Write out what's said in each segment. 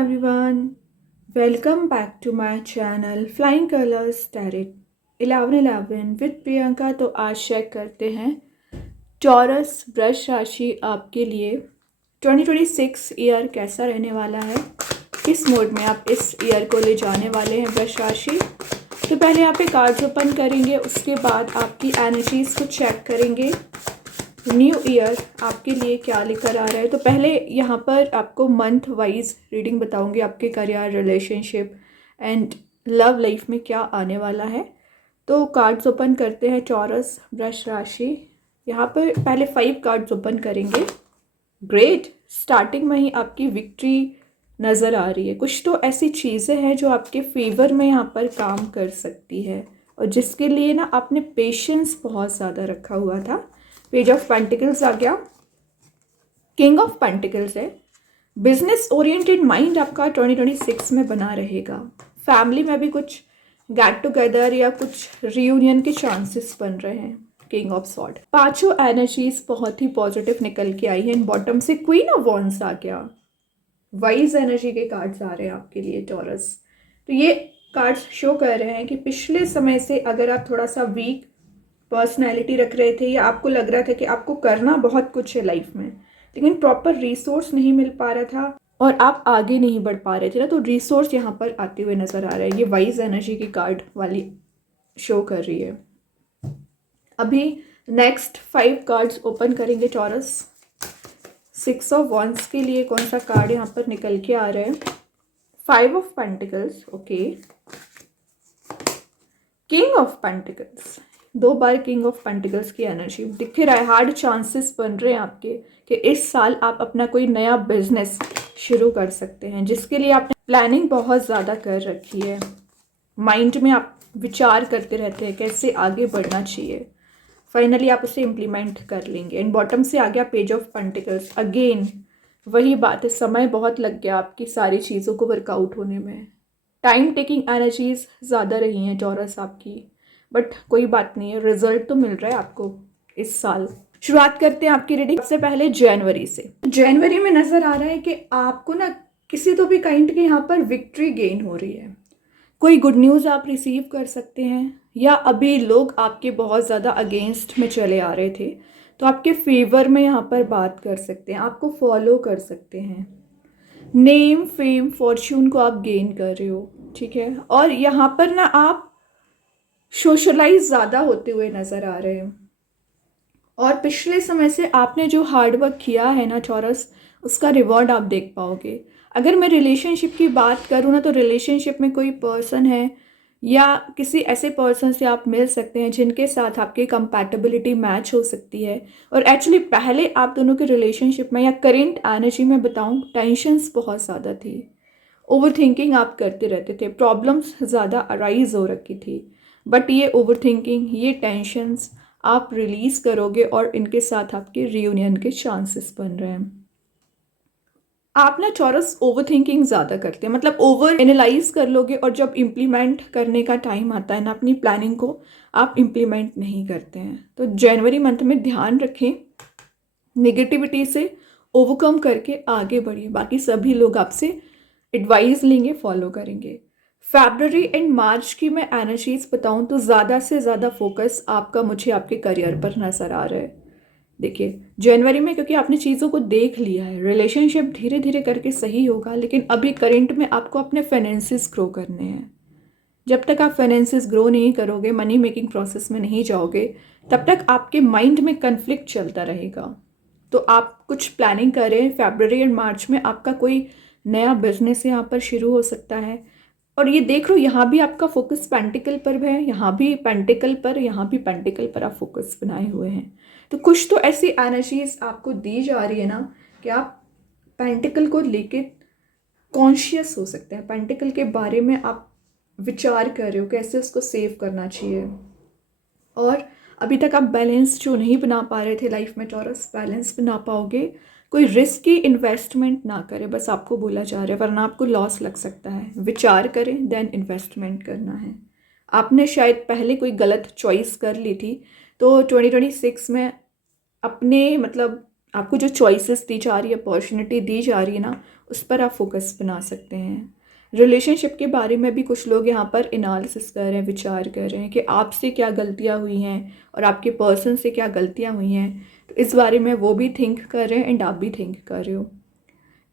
everyone, welcome back to my channel Flying Colors Tarot 1111 with Priyanka. तो आज check करते हैं टॉरस वृष राशि आपके लिए 2026 ईयर कैसा रहने वाला है, किस मोड में आप इस ईयर को ले जाने वाले हैं वृष राशि। तो पहले यहाँ पे कार्ड्स ओपन करेंगे, उसके बाद आपकी एनर्जीज को चेक करेंगे न्यू ईयर आपके लिए क्या लेकर आ रहा है। तो पहले यहाँ पर आपको मंथ वाइज रीडिंग बताऊंगी, आपके career, relationship and love life में क्या आने वाला है। तो कार्ड्स ओपन करते हैं टॉरस वृष राशि। यहाँ पर पहले 5 कार्ड्स ओपन करेंगे। ग्रेट, स्टार्टिंग में ही आपकी विक्ट्री नज़र आ रही है। कुछ तो ऐसी चीज़ें हैं जो आपके फेवर में यहाँ पर काम कर सकती है और जिसके लिए ना आपने पेशेंस बहुत ज़्यादा रखा हुआ था। पेज ऑफ पेंटिकल्स आ गया, किंग ऑफ पेंटिकल्स है। बिजनेस ओरिएंटेड माइंड आपका 2026 में बना रहेगा। फैमिली में भी कुछ गेट टुगेदर या कुछ रियूनियन के चांसेस बन रहे हैं। किंग ऑफ सॉर्ड, पांचों एनर्जीज बहुत ही पॉजिटिव निकल के आई है। बॉटम से क्वीन ऑफ वॉन्ड्स आ गया। वाइज एनर्जी के कार्ड्स आ रहे हैं आपके लिए टॉरस। तो ये कार्ड्स शो कर रहे हैं कि पिछले समय से अगर आप थोड़ा सा वीक पर्सनैलिटी रख रहे थे या आपको लग रहा था कि आपको करना बहुत कुछ है लाइफ में, लेकिन प्रॉपर रिसोर्स नहीं मिल पा रहा था और आप आगे नहीं बढ़ पा रहे थे ना, तो रिसोर्स यहाँ पर आते हुए नज़र आ रहा है। ये वाइज एनर्जी की कार्ड वाली शो कर रही है। अभी नेक्स्ट 5 कार्ड्स ओपन करेंगे टॉरस। 6 ऑफ वॉन्ड्स के लिए कौन सा कार्ड यहाँ पर निकल के आ रहा है? 5 of pentacles, okay. King of pentacles, 2 bar king of pentacles की एनर्जी दिख रहा है। हार्ड चांसेस बन रहे हैं आपके कि इस साल आप अपना कोई नया बिजनेस शुरू कर सकते हैं, जिसके लिए आपने प्लानिंग बहुत ज़्यादा कर रखी है। माइंड में आप विचार करते रहते हैं कैसे आगे बढ़ना चाहिए, फाइनली आप उसे इम्प्लीमेंट कर लेंगे। एंड बॉटम से आ गया पेज ऑफ पेंटिकल्स। अगेन वही बात है, समय बहुत लग गया आपकी सारी चीज़ों को वर्कआउट होने में। टाइम टेकिंग एनर्जीज ज़्यादा रही हैं टॉरस आपकी, बट कोई बात नहीं है, रिजल्ट तो मिल रहा है आपको इस साल। शुरुआत करते हैं आपकी रीडिंग सबसे पहले जनवरी से। जनवरी में नज़र आ रहा है कि आपको ना किसी तो भी काइंड के यहाँ पर विक्ट्री गेन हो रही है। कोई गुड न्यूज़ आप रिसीव कर सकते हैं, या अभी लोग आपके बहुत ज़्यादा अगेंस्ट में चले आ रहे थे तो आपके फेवर में यहाँ पर बात कर सकते हैं, आपको फॉलो कर सकते हैं। नेम, फेम, फॉर्च्यून को आप गेन कर रहे हो, ठीक है। और यहाँ पर ना आप सोशलाइज ज़्यादा होते हुए नज़र आ रहे हैं और पिछले समय से आपने जो हार्डवर्क किया है ना टॉरस, उसका रिवॉर्ड आप देख पाओगे। अगर मैं रिलेशनशिप की बात करूँ ना, तो रिलेशनशिप में कोई पर्सन है या किसी ऐसे पर्सन से आप मिल सकते हैं जिनके साथ आपकी कंपैटिबिलिटी मैच हो सकती है। और एक्चुअली पहले आप दोनों के रिलेशनशिप में या करेंट एनर्जी में बताऊँ, टेंशन्स बहुत ज़्यादा थी, ओवर थिंकिंग आप करते रहते थे, प्रॉब्लम्स ज़्यादा अराइज हो रखी थी। बट ये ओवर थिंकिंग, ये टेंशन्स आप रिलीज़ करोगे और इनके साथ आपके रियूनियन के चांसेस बन रहे हैं। आप ना टॉरस ओवर थिंकिंग ज़्यादा करते हैं, मतलब ओवर एनालाइज कर लोगे और जब इम्प्लीमेंट करने का टाइम आता है ना, अपनी प्लानिंग को आप इम्प्लीमेंट नहीं करते हैं। तो जनवरी मंथ में ध्यान रखें, नेगेटिविटी से ओवरकम करके आगे बढ़िए। बाकी सभी लोग आपसे एडवाइस लेंगे, फॉलो करेंगे। फरवरी एंड मार्च की मैं एनर्जीज बताऊं तो ज़्यादा से ज़्यादा फोकस आपका मुझे आपके करियर पर नज़र आ रहा है। देखिए जनवरी में क्योंकि आपने चीज़ों को देख लिया है, रिलेशनशिप धीरे धीरे करके सही होगा, लेकिन अभी करंट में आपको अपने फाइनेंसिस ग्रो करने हैं। जब तक आप फाइनेंसिस ग्रो नहीं करोगे, मनी मेकिंग प्रोसेस में नहीं जाओगे, तब तक आपके माइंड में कन्फ्लिक्ट चलता रहेगा। तो आप कुछ प्लानिंग करें। फरवरी और मार्च में आपका कोई नया बिजनेस यहाँ पर शुरू हो सकता है। और ये देख लो, यहाँ भी आपका फोकस पेंटिकल पर है, यहाँ भी पेंटिकल पर, यहाँ भी पेंटिकल पर आप फोकस बनाए हुए हैं। तो कुछ तो ऐसी एनर्जीज आपको दी जा रही है ना कि आप पेंटिकल को लेके कॉन्शियस हो सकते हैं, पेंटिकल के बारे में आप विचार कर रहे हो कैसे उसको सेव करना चाहिए। और अभी तक आप बैलेंस जो नहीं बना पा रहे थे लाइफ में टॉरस, बैलेंस बना पाओगे। कोई रिस्की इन्वेस्टमेंट ना करें, बस आपको बोला जा रहा है, वरना आपको लॉस लग सकता है। विचार करें देन इन्वेस्टमेंट करना है। आपने शायद पहले कोई गलत चॉइस कर ली थी, तो 2026 में अपने मतलब आपको जो चॉइसेस दी जा रही है, अपॉर्चुनिटी दी जा रही है ना, उस पर आप फोकस बना सकते हैं। रिलेशनशिप के बारे में भी कुछ लोग यहाँ पर एनालिसिस कर रहे हैं, विचार कर रहे हैं कि आपसे क्या गलतियाँ हुई हैं और आपके पर्सन से क्या गलतियाँ हुई हैं। तो इस बारे में वो भी थिंक कर रहे हैं एंड आप भी थिंक कर रहे हो।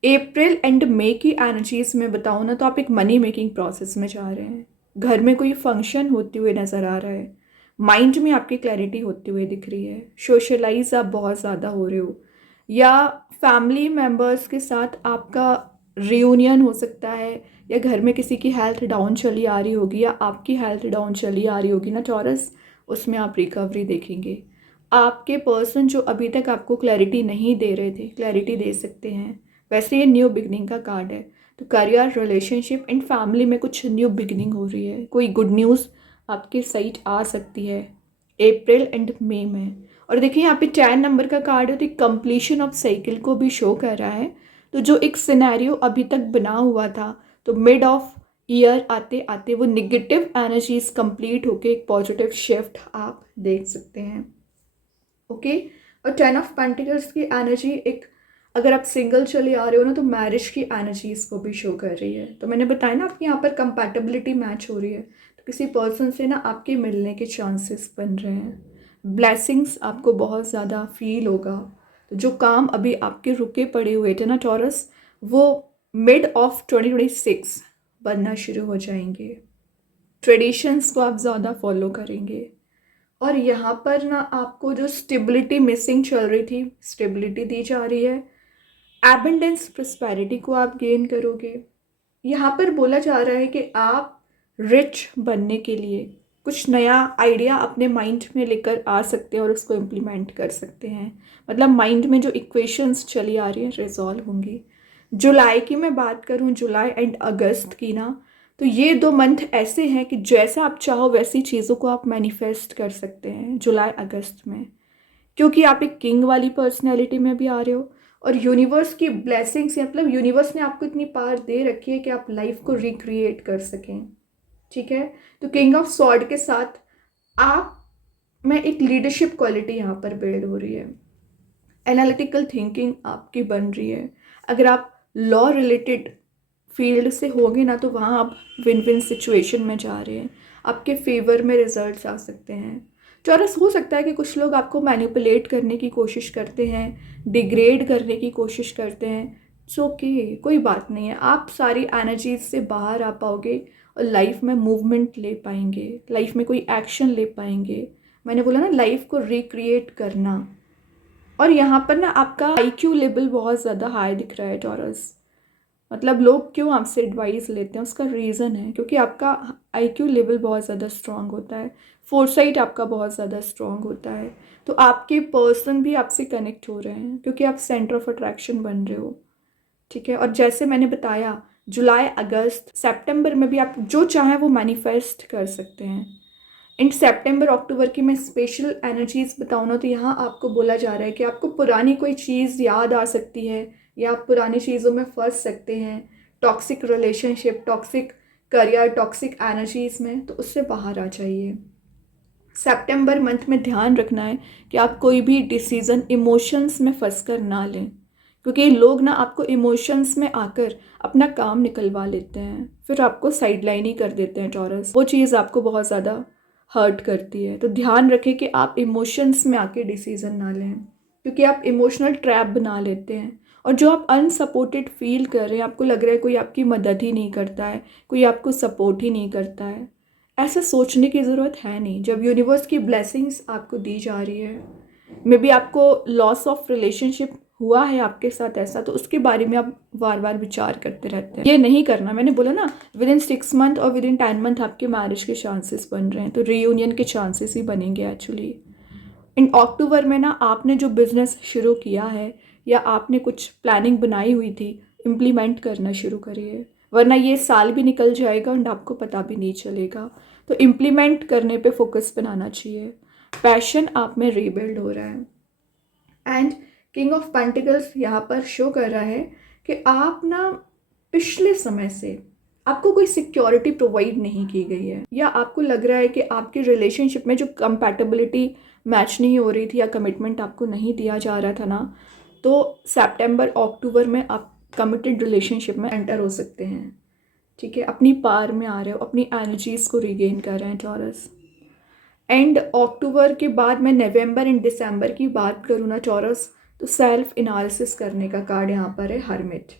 अप्रैल एंड मई की एनर्जीज में बताऊँ ना, तो आप एक मनी मेकिंग प्रोसेस में जा रहे हैं। घर में कोई फंक्शन होते हुए नज़र आ रहा है, माइंड में आपकी क्लैरिटी होती हुई दिख रही है, सोशलाइज आप बहुत ज़्यादा हो रहे हो, या फैमिली मेम्बर्स के साथ आपका रियूनियन हो सकता है, या घर में किसी की हेल्थ डाउन चली आ रही होगी या आपकी हेल्थ डाउन चली आ रही होगी ना टॉरस, उसमें आप रिकवरी देखेंगे। आपके पर्सन जो अभी तक आपको क्लैरिटी नहीं दे रहे थे, क्लैरिटी दे सकते हैं। वैसे ये न्यू बिगनिंग का कार्ड है, तो करियर, रिलेशनशिप एंड फैमिली में कुछ न्यू बिगनिंग हो रही है। कोई गुड न्यूज़ आपके साइड आ सकती है अप्रैल एंड मई में। और देखिए यहाँ पे 10 नंबर का कार्ड है, तो कंप्लीशन ऑफ साइकिल को भी शो कर रहा है। तो जो एक सिनेरियो अभी तक बना हुआ था, तो मिड ऑफ ईयर आते आते वो निगेटिव एनर्जीज कंप्लीट होके एक पॉजिटिव शिफ्ट आप देख सकते हैं। ओके। और 10 ऑफ पेंटिकल्स की एनर्जी एक, अगर आप सिंगल चले आ रहे हो ना, तो मैरिज की एनर्जीज को भी शो कर रही है। तो मैंने बताया ना, आपकी यहाँ पर कंपैटिबिलिटी मैच हो रही है, तो किसी पर्सन से ना आपके मिलने के चांसेस बन रहे हैं। ब्लेसिंग्स आपको बहुत ज़्यादा फील होगा। तो जो काम अभी आपके रुके पड़े हुए थे ना टॉरस, वो मिड ऑफ 2026 बनना शुरू हो जाएंगे। ट्रेडिशंस को आप ज़्यादा फॉलो करेंगे। और यहाँ पर ना आपको जो स्टेबिलिटी मिसिंग चल रही थी, स्टेबिलिटी दी जा रही है। एबंडेंस, प्रॉस्पेरिटी को आप गेन करोगे। यहाँ पर बोला जा रहा है कि आप रिच बनने के लिए कुछ नया आइडिया अपने माइंड में लेकर आ सकते हैं और उसको इम्प्लीमेंट कर सकते हैं। मतलब माइंड में जो इक्वेशंस चली आ रही हैं रिजॉल्व होंगी। जुलाई की मैं बात करूँ, जुलाई एंड अगस्त की ना, तो ये 2 मंथ ऐसे हैं कि जैसा आप चाहो वैसी चीज़ों को आप मैनिफेस्ट कर सकते हैं जुलाई अगस्त में, क्योंकि आप एक किंग वाली पर्सनैलिटी में भी आ रहे हो और यूनिवर्स की ब्लेसिंग्स, मतलब यूनिवर्स ने आपको इतनी पावर दे रखी है कि आप लाइफ को रिक्रिएट कर सकें। ठीक है। तो किंग ऑफ स्वॉर्ड के साथ आप में एक लीडरशिप क्वालिटी यहाँ पर बिल्ड हो रही है। एनालिटिकल थिंकिंग आपकी बन रही है। अगर आप लॉ रिलेटेड फील्ड से होंगे ना, तो वहाँ आप विन विन सिचुएशन में जा रहे हैं, आपके फेवर में रिजल्ट्स आ सकते हैं। चौरस, हो सकता है कि कुछ लोग आपको मैनिपुलेट करने की कोशिश करते हैं, डिग्रेड करने की कोशिश करते हैं। इट्स ओके, कोई बात नहीं है। आप सारी एनर्जीज से बाहर आ पाओगे और लाइफ में मूवमेंट ले पाएंगे, लाइफ में कोई एक्शन ले पाएंगे। मैंने बोला ना, लाइफ को रिक्रिएट करना। और यहाँ पर ना आपका आईक्यू लेवल बहुत ज़्यादा हाई दिख रहा है टॉरस। मतलब लोग क्यों आपसे एडवाइस लेते हैं, उसका रीज़न है क्योंकि आपका आईक्यू लेवल बहुत ज़्यादा स्ट्रांग होता है, फोरसाइट आपका बहुत ज़्यादा स्ट्रांग होता है। तो आपके पर्सन भी आपसे कनेक्ट हो रहे हैं क्योंकि आप सेंटर ऑफ अट्रैक्शन बन रहे हो। ठीक है। और जैसे मैंने बताया, जुलाई, अगस्त, सितंबर में भी आप जो चाहें वो मैनिफेस्ट कर सकते हैं। इन सितंबर, अक्टूबर की मैं स्पेशल एनर्जीज बताऊँ ना, तो यहाँ आपको बोला जा रहा है कि आपको पुरानी कोई चीज़ याद आ सकती है या आप पुरानी चीज़ों में फंस सकते हैं। Toxic relationship, toxic career, toxic energies में, तो उससे बाहर आ जाइए। सितंबर मंथ में ध्यान रखना है कि आप कोई भी डिसीज़न इमोशंस में फंस कर ना लें, क्योंकि लोग ना आपको इमोशंस में आकर अपना काम निकलवा लेते हैं, फिर आपको साइडलाइन ही कर देते हैं टॉरस। वो चीज़ आपको बहुत ज़्यादा हर्ट करती है। तो ध्यान रखें कि आप इमोशंस में आके डिसीज़न ना लें, क्योंकि आप इमोशनल ट्रैप बना लेते हैं। और जो आप अनसपोर्टेड फील कर रहे हैं, आपको लग रहा है कोई आपकी मदद ही नहीं करता है, कोई आपको सपोर्ट ही नहीं करता है, ऐसा सोचने की ज़रूरत है नहीं। जब यूनिवर्स की ब्लेसिंग्स आपको दी जा रही है, मे बी आपको लॉस ऑफ रिलेशनशिप हुआ है आपके साथ ऐसा, तो उसके बारे में आप बार बार विचार करते रहते हैं। ये नहीं करना। मैंने बोला ना, विद इन 6 मंथ और विद इन 10 मंथ आपके मैरिज के चांसेस बन रहे हैं, तो रीयूनियन के चांसेस ही बनेंगे एक्चुअली। इन अक्टूबर में ना आपने जो बिजनेस शुरू किया है या आपने कुछ प्लानिंग बनाई हुई थी, इम्प्लीमेंट करना शुरू करिए, वरना ये साल भी निकल जाएगा और आपको पता भी नहीं चलेगा। तो इम्प्लीमेंट करने पे फोकस बनाना चाहिए। पैशन आप में रीबिल्ड हो रहा है। एंड किंग ऑफ पेंटिकल्स यहाँ पर शो कर रहा है कि आप ना पिछले समय से आपको कोई सिक्योरिटी प्रोवाइड नहीं की गई है, या आपको लग रहा है कि आपकी रिलेशनशिप में जो कंपैटिबिलिटी मैच नहीं हो रही थी या कमिटमेंट आपको नहीं दिया जा रहा था ना, तो सितंबर अक्टूबर में आप कमिटेड रिलेशनशिप में एंटर हो सकते हैं। ठीक है, अपनी पार में आ रहे हो, अपनी एनर्जीज़ को रिगेन कर रहे हैं टॉरस। एंड अक्टूबर के बाद मैं नवंबर एंड दिसंबर की बात करूँ ना टॉरस, तो सेल्फ एनालिसिस करने का कार्ड यहाँ पर है हर्मिट।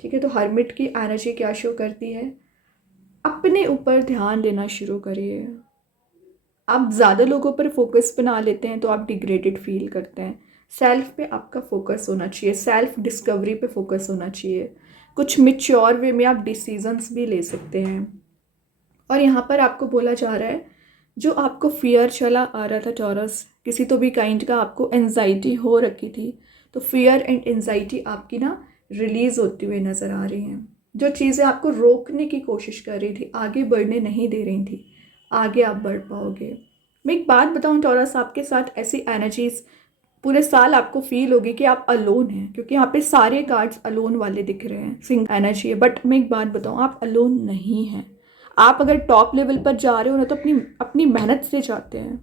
ठीक है, तो हर्मिट की एनर्जी क्या शो करती है? अपने ऊपर ध्यान देना शुरू करिए। आप ज़्यादा लोगों पर फोकस बना लेते हैं तो आप डिग्रेडेड फील करते हैं। सेल्फ पे आपका फोकस होना चाहिए, सेल्फ डिस्कवरी पे फोकस होना चाहिए। कुछ मिच्योर वे में आप डिसीजंस भी ले सकते हैं। और यहाँ पर आपको बोला जा रहा है, जो आपको फियर चला आ रहा था टॉरस, किसी तो भी काइंड का आपको एंजाइटी हो रखी थी, तो फियर एंड एंजाइटी आपकी ना रिलीज़ होती हुई नज़र आ रही हैं। जो चीज़ें आपको रोकने की कोशिश कर रही थी, आगे बढ़ने नहीं दे रही थी, आगे आप बढ़ पाओगे। मैं एक बात बताऊं टॉरस, आपके साथ ऐसी एनर्जीज पूरे साल आपको फील होगी कि आप अलोन हैं, क्योंकि यहाँ पे सारे कार्ड्स अलोन वाले दिख रहे हैं, सिंगल एनर्जी है। बट मैं एक बात बताऊं, आप अलोन नहीं हैं। आप अगर टॉप लेवल पर जा रहे हो ना, तो अपनी अपनी मेहनत से जाते हैं।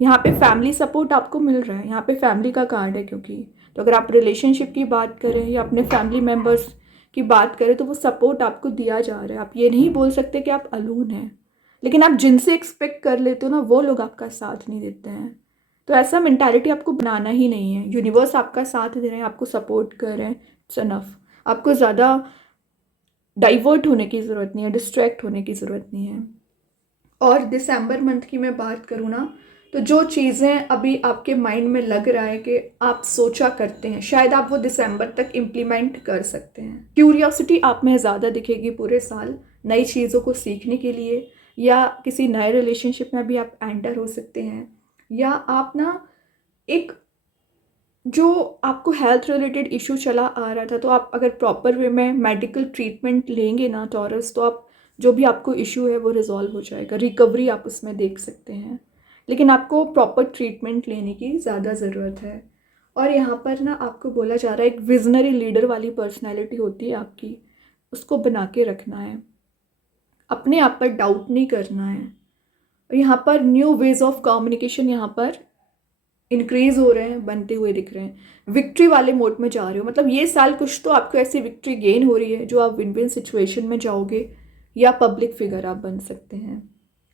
यहाँ पे फैमिली सपोर्ट आपको मिल रहा है, यहाँ पे फैमिली का कार्ड है क्योंकि, तो अगर आप रिलेशनशिप की बात करें या अपने फैमिली मेम्बर्स की बात करें, तो वो सपोर्ट आपको दिया जा रहा है। आप ये नहीं बोल सकते कि आप अलोन हैं, लेकिन आप जिनसे एक्सपेक्ट कर लेते हो ना, वो लोग आपका साथ नहीं देते हैं। तो ऐसा मेंटालिटी आपको बनाना ही नहीं है। यूनिवर्स आपका साथ दे रहे हैं, आपको सपोर्ट कर रहे हैं, इट्स इनफ। आपको ज़्यादा डाइवर्ट होने की ज़रूरत नहीं है, डिस्ट्रैक्ट होने की ज़रूरत नहीं है। और दिसंबर मंथ की मैं बात करूँ ना, तो जो चीज़ें अभी आपके माइंड में लग रहा है कि आप सोचा करते हैं, शायद आप वो दिसंबर तक इम्प्लीमेंट कर सकते हैं। क्यूरियोसिटी आप में ज़्यादा दिखेगी पूरे साल, नई चीज़ों को सीखने के लिए, या किसी नए रिलेशनशिप में भी आप एंटर हो सकते हैं, या आप ना एक जो आपको हेल्थ रिलेटेड इशू चला आ रहा था, तो आप अगर प्रॉपर वे में मेडिकल ट्रीटमेंट लेंगे ना टॉरस, तो आप जो भी आपको इशू है वो रिजॉल्व हो जाएगा, रिकवरी आप उसमें देख सकते हैं। लेकिन आपको प्रॉपर ट्रीटमेंट लेने की ज़्यादा ज़रूरत है। और यहाँ पर ना आपको बोला जा रहा है, एक विजनरी लीडर वाली पर्सनैलिटी होती है आपकी, उसको बना के रखना है, अपने आप पर डाउट नहीं करना है। और यहाँ पर न्यू वेज ऑफ कम्युनिकेशन यहाँ पर इंक्रीज हो रहे हैं, बनते हुए दिख रहे हैं। विक्ट्री वाले मोड में जा रहे हो, मतलब ये साल कुछ तो आपको ऐसी विक्ट्री गेन हो रही है जो आप विन विन सिचुएशन में जाओगे, या पब्लिक फिगर आप बन सकते हैं।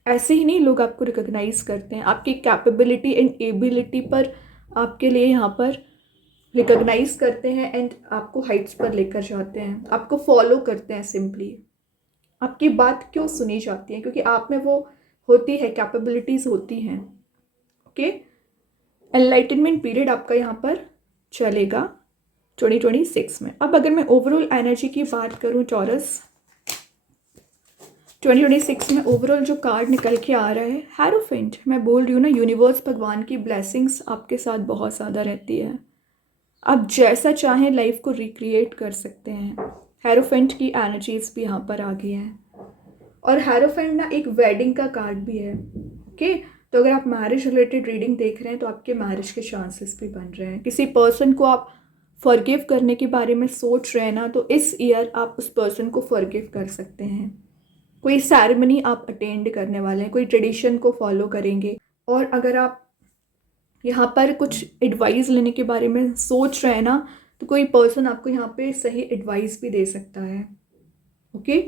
ऐसे ही नहीं, लोग आपको रिकॉग्नाइज करते हैं, आपकी कैपेबिलिटी एंड एबिलिटी पर आपके लिए यहाँ पर रिकॉग्नाइज करते हैं, एंड आपको हाइट्स पर लेकर जाते हैं, आपको फॉलो करते हैं। सिंपली आपकी बात क्यों सुनी जाती है? क्योंकि आप में वो होती है, कैपेबिलिटीज़ होती हैं। ओके, एनलाइटनमेंट पीरियड आपका यहाँ पर चलेगा 2026 में। अब अगर मैं ओवरऑल एनर्जी की बात करूँ टॉरस, 2026 में ओवरऑल जो कार्ड निकल के आ रहा है, हेरोफेंट। मैं बोल रही हूँ ना, यूनिवर्स भगवान की ब्लेसिंग्स आपके साथ बहुत ज़्यादा रहती है। आप जैसा चाहें लाइफ को रिक्रिएट कर सकते हैं। हेरोफेंट की एनर्जीज भी यहाँ पर आ गई हैं। और हेरोफेंट ना एक वेडिंग का कार्ड भी है। ओके, तो अगर आप मैरिज रिलेटेड रीडिंग देख रहे हैं, तो आपके मैरिज के चांसेस भी बन रहे हैं। किसी पर्सन को आप फॉरगिव करने के बारे में सोच रहे हैं ना, तो इस ईयर आप उस पर्सन को फॉरगिव कर सकते हैं। कोई सेरेमनी आप अटेंड करने वाले हैं, कोई ट्रेडिशन को फॉलो करेंगे। और अगर आप यहाँ पर कुछ एडवाइस लेने के बारे में सोच रहे हैं ना, तो कोई पर्सन आपको यहाँ पे सही एडवाइस भी दे सकता है। ओके,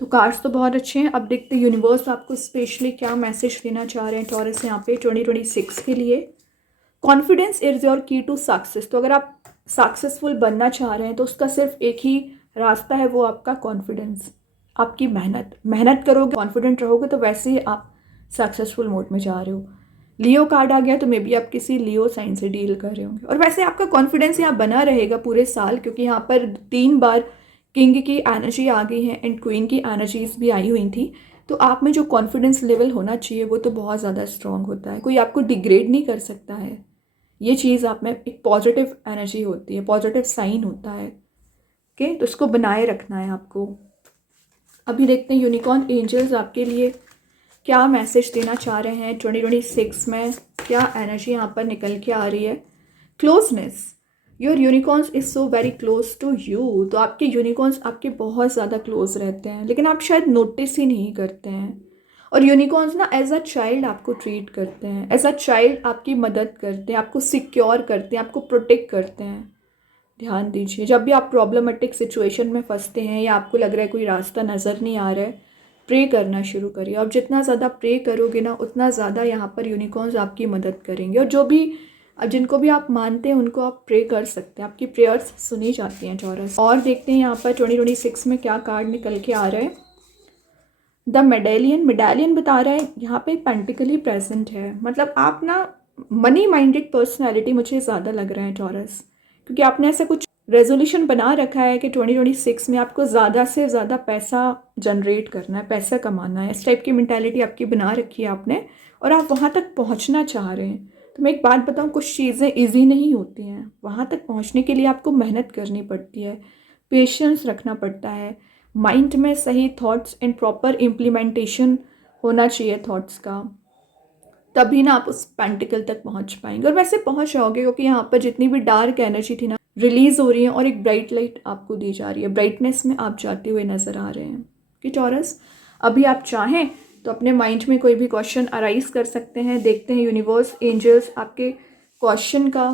तो कार्ड्स तो बहुत अच्छे हैं। अब देखते हैं यूनिवर्स आपको स्पेशली क्या मैसेज देना चाह रहे हैं टॉरस यहाँ पे 2026 के लिए। कॉन्फिडेंस इज योर की टू सक्सेस। तो अगर आप सक्सेसफुल बनना चाह रहे हैं, तो उसका सिर्फ एक ही रास्ता है, वो आपका कॉन्फिडेंस, आपकी मेहनत करोगे, कॉन्फिडेंट रहोगे, तो वैसे ही आप सक्सेसफुल मोड में जा रहे हो। लियो कार्ड आ गया, तो मे बी आप किसी लियो साइन से डील कर रहे होंगे। और वैसे आपका कॉन्फिडेंस यहाँ बना रहेगा पूरे साल, क्योंकि यहाँ पर 3 बार किंग की एनर्जी आ गई है एंड क्वीन की एनर्जीज भी आई हुई थी। तो आप में जो कॉन्फिडेंस लेवल होना चाहिए वो तो बहुत ज़्यादा स्ट्रांग होता है। कोई आपको डिग्रेड नहीं कर सकता है। ये चीज़ आप में एक पॉजिटिव एनर्जी होती है, पॉजिटिव साइन होता है। ओके, तो इसको बनाए रखना है आपको। अभी देखते हैं यूनिकॉर्न एंजल्स आपके लिए क्या मैसेज देना चाह रहे हैं 2026 में। क्या एनर्जी यहाँ पर निकल के आ रही है? Closeness, your unicorns is so very close to you. तो आपके यूनिकॉर्न्स आपके बहुत ज़्यादा क्लोज रहते हैं, लेकिन आप शायद नोटिस ही नहीं करते हैं। और यूनिकॉर्न्स ना एज अ चाइल्ड आपको ट्रीट करते हैं, एज अ चाइल्ड आपकी मदद करते हैं, आपको सिक्योर करते हैं, आपको प्रोटेक्ट करते हैं। ध्यान दीजिए, जब भी आप प्रॉब्लमेटिक सिचुएशन में फंसते हैं या आपको लग रहा है कोई रास्ता नज़र नहीं आ रहा है, प्रे करना शुरू करिए। अब जितना ज़्यादा प्रे करोगे ना, उतना ज़्यादा यहाँ पर यूनिकॉर्न्स आपकी मदद करेंगे। और जो भी जिनको भी आप मानते हैं उनको आप प्रे कर सकते हैं, आपकी प्रेयर्स सुनी जाती हैं टॉरस। और देखते हैं यहाँ पर 2026 में क्या कार्ड निकल के आ रहा है। द मेडालियन बता रहा है यहाँ पे पेंटिकली प्रेजेंट है। मतलब आप ना मनी माइंडेड पर्सनैलिटी मुझे ज़्यादा लग रहा है टॉरस, क्योंकि आपने ऐसा कुछ रेजोल्यूशन बना रखा है कि 2026 में आपको ज़्यादा से ज़्यादा पैसा जनरेट करना है, पैसा कमाना है। इस टाइप की मेंटालिटी आपकी बना रखी है आपने, और आप वहाँ तक पहुँचना चाह रहे हैं। तो मैं एक बात बताऊँ, कुछ चीज़ें ईजी नहीं होती हैं। वहाँ तक पहुँचने के लिए आपको मेहनत करनी पड़ती है, पेशेंस रखना पड़ता है, माइंड में सही थॉट्स एंड प्रॉपर इम्प्लीमेंटेशन होना चाहिए थॉट्स का, तभी ना आप उस पेंटिकल तक पहुंच पाएंगे। और वैसे पहुंच जाओगे, क्योंकि यहाँ पर जितनी भी डार्क एनर्जी थी ना, रिलीज हो रही है और एक ब्राइट लाइट आपको दी जा रही है। ब्राइटनेस में आप जाते हुए नजर आ रहे हैं कि टॉरस, अभी आप चाहें तो अपने माइंड में कोई भी क्वेश्चन अराइज कर सकते हैं। देखते हैं यूनिवर्स, एंजल्स आपके क्वेश्चन का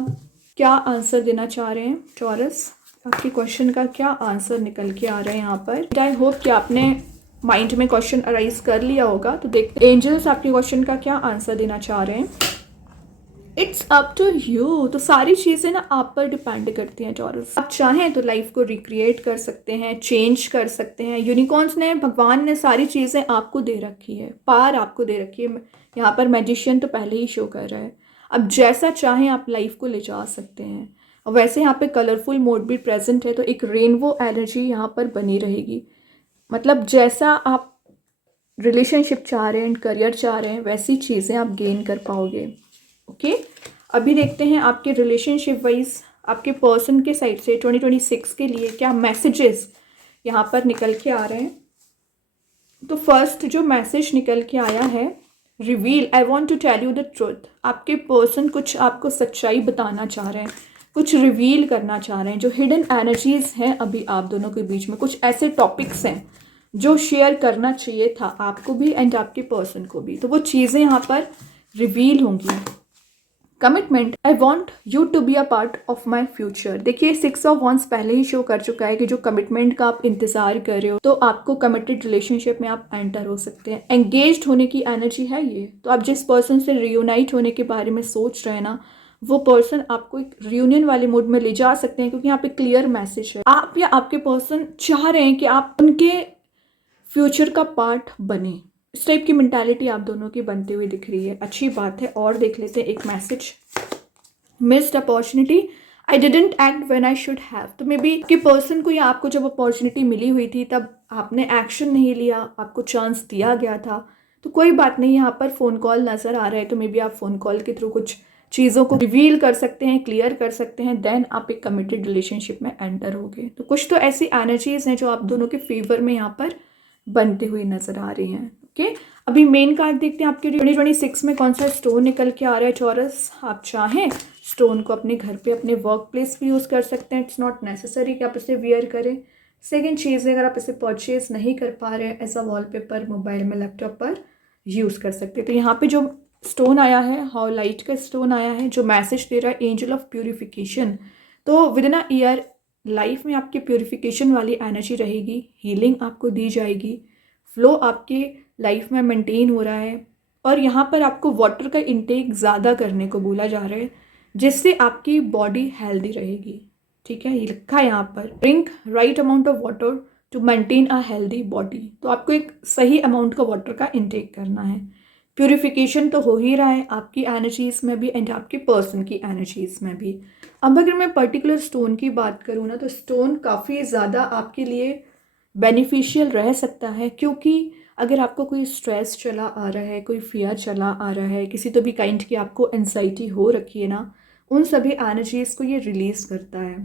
क्या आंसर देना चाह रहे हैं। टॉरस, आपके क्वेश्चन का क्या आंसर निकल के आ रहा है यहाँ पर। आई होप कि आपने माइंड में क्वेश्चन अराइज कर लिया होगा। तो देखते एंजल्स आपके क्वेश्चन का क्या आंसर देना चाह रहे हैं। It's up to you. तो सारी चीज़ें ना आप पर डिपेंड करती हैं टॉरस। आप चाहें तो लाइफ को रिक्रिएट कर सकते हैं, चेंज कर सकते हैं। यूनिकॉर्न्स ने, भगवान ने सारी चीज़ें आपको दे रखी है, पार आपको दे रखी है। यहाँ पर मैजिशियन तो पहले ही शो कर रहा है। अब जैसा चाहें आप लाइफ को ले जा सकते हैं। और वैसे यहाँ पे कलरफुल मोड भी प्रेजेंट है, तो एक रेनबो एनर्जी यहाँ पर बनी रहेगी। मतलब जैसा आप रिलेशनशिप चाह रहे हैं, करियर चाह रहे हैं, वैसी चीज़ें आप गेन कर पाओगे। ओके, अभी देखते हैं आपके रिलेशनशिप वाइज आपके पर्सन के साइड से 2026 के लिए क्या मैसेजेस यहाँ पर निकल के आ रहे हैं। तो फर्स्ट जो मैसेज निकल के आया है, reveal, I want to tell you the truth. आपके पर्सन कुछ आपको सच्चाई बताना चाह रहे हैं, कुछ रिवील करना चाह रहे हैं। जो हिडन एनर्जीज हैं अभी आप दोनों के बीच में, कुछ ऐसे टॉपिक्स हैं जो शेयर करना चाहिए था आपको भी एंड आपके पर्सन को भी, तो वो चीज़ें यहाँ पर रिवील होंगी। Commitment, I want you to be a part of my future. देखिए 6 ऑफ वंस पहले ही शो कर चुका है कि जो कमिटमेंट का आप इंतजार कर रहे हो, तो आपको कमिटेड रिलेशनशिप में आप एंटर हो सकते हैं। एंगेज्ड होने की एनर्जी है ये। तो आप जिस पर्सन से रियूनाइट होने के बारे में सोच रहे हैं ना, वो पर्सन आपको एक रियूनियन वाले मूड में ले जा सकते हैं, क्योंकि यहाँ पे क्लियर मैसेज है। आप या आपके पर्सन चाह रहे हैं कि आप उनके फ्यूचर का पार्ट बने। इस टाइप की मेंटालिटी आप दोनों की बनती हुई दिख रही है। अच्छी बात है। और देख लेते हैं एक message. Missed opportunity, I didn't act when I should have. तो मे बी कि पर्सन को या आपको जब अपॉर्चुनिटी मिली हुई थी तब आपने एक्शन नहीं लिया, आपको चांस दिया गया था। तो कोई बात नहीं, यहाँ पर फ़ोन कॉल नज़र आ रहा है, तो मे बी आप फ़ोन कॉल के थ्रू कुछ चीज़ों को रिवील कर सकते हैं, क्लियर कर सकते हैं, देन आप एक कमिटेड रिलेशनशिप में एंटर होगे। तो कुछ तो ऐसी एनर्जीज हैं जो आप दोनों के फेवर में यहाँ पर बनती हुई नजर आ रही हैं। ओके, अभी मेन कार्ड देखते हैं आपके 2026 में कौन सा स्टोन निकल के आ रहा है टॉरस। आप चाहें स्टोन को अपने घर पे, अपने वर्क प्लेस भी यूज़ कर सकते हैं। इट्स नॉट नेसेसरी कि आप इसे वियर करें। सेकेंड चीज़ है, अगर आप इसे परचेज नहीं कर पा रहे हैं, एज अ वॉलपेपर मोबाइल में, लैपटॉप पर यूज़ कर सकते हैं। तो यहाँ पे जो स्टोन आया है, हाउ लाइट का स्टोन आया है, जो मैसेज दे रहा है, एंजल ऑफ प्यूरिफिकेशन। तो with in a year life में आपकी प्यूरिफिकेशन वाली एनर्जी रहेगी, हीलिंग आपको दी जाएगी, फ्लो आपकी लाइफ में मेंटेन हो रहा है। और यहाँ पर आपको वाटर का इंटेक ज़्यादा करने को बोला जा रहा है, जिससे आपकी बॉडी हेल्दी रहेगी। ठीक है, ये लिखा है यहाँ पर, drink right amount of water to maintain a healthy body. तो आपको एक सही अमाउंट का वाटर का इंटेक करना है। प्यूरिफिकेशन तो हो ही रहा है आपकी एनर्जीज में भी एंड आपके पर्सन की एनर्जीज में भी। अब अगर मैं पर्टिकुलर स्टोन की बात करूँ ना, तो स्टोन काफ़ी ज़्यादा आपके लिए बेनिफिशियल रह सकता है, क्योंकि अगर आपको कोई स्ट्रेस चला आ रहा है, कोई फियर चला आ रहा है, किसी तो भी काइंड की आपको एंजाइटी हो रखी है ना, उन सभी एनर्जीज़ को ये रिलीज़ करता है।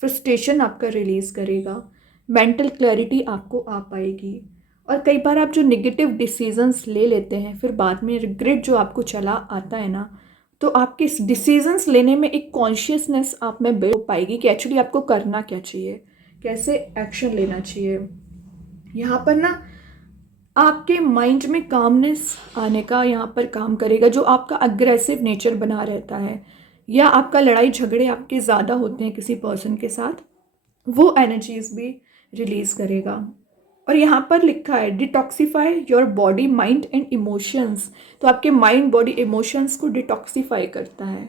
फ्रस्ट्रेशन आपका रिलीज़ करेगा, मेंटल क्लैरिटी आपको आ पाएगी। और कई बार आप जो नेगेटिव डिसीजंस ले लेते हैं, फिर बाद में रिग्रेट जो आपको चला आता है ना, तो आपके इस डिसीजंस लेने में एक कॉन्शियसनेस आप में बिल्ड हो पाएगी कि एक्चुअली आपको करना क्या चाहिए, कैसे एक्शन लेना चाहिए। यहाँ पर ना आपके माइंड में कामनेस आने का यहाँ पर काम करेगा। जो आपका अग्रेसिव नेचर बना रहता है या आपका लड़ाई झगड़े आपके ज़्यादा होते हैं किसी पर्सन के साथ, वो एनर्जीज भी रिलीज़ करेगा। और यहाँ पर लिखा है detoxify your body mind and emotions. तो आपके माइंड बॉडी इमोशंस को डिटॉक्सीफाई करता है,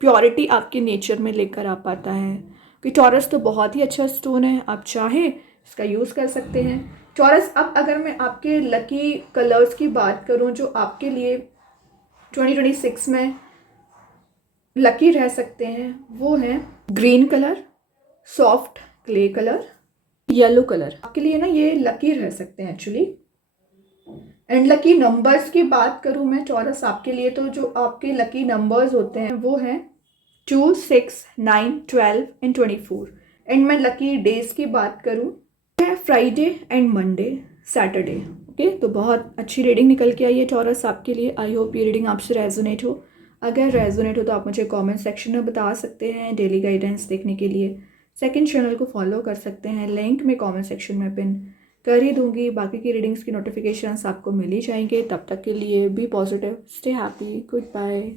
प्योरिटी आपके नेचर में लेकर आ पाता है। कि टॉरस तो बहुत ही अच्छा स्टोन है, आप चाहे इसका यूज़ कर सकते हैं। टॉरस, अब अगर मैं आपके लकी कलर्स की बात करूं जो आपके लिए 2026 में लकी रह सकते हैं, वो हैं green colour, soft clay colour, yellow colour. आपके लिए ना ये लकी रह सकते हैं एक्चुअली। एंड लकी नंबर्स की बात करूं मैं टॉरस आपके लिए, तो जो आपके लकी नंबर्स होते हैं वो हैं 2, 6, 9, 12 एंड 24। एंड मैं लकी डेज की बात करूं है Friday and Monday, Saturday. Okay, तो बहुत अच्छी रीडिंग निकल के आई है टॉरस आपके लिए। आई होप ये रीडिंग आपसे रेजोनेट हो। अगर रेजोनेट हो तो आप मुझे कमेंट सेक्शन में बता सकते हैं। डेली गाइडेंस देखने के लिए सेकंड चैनल को फॉलो कर सकते हैं, लिंक मैं कमेंट सेक्शन में पिन कर ही दूंगी। बाकी की रीडिंग्स की नोटिफिकेशंस आपको मिल ही जाएंगे। तब तक के लिए be positive, stay happy, good bye.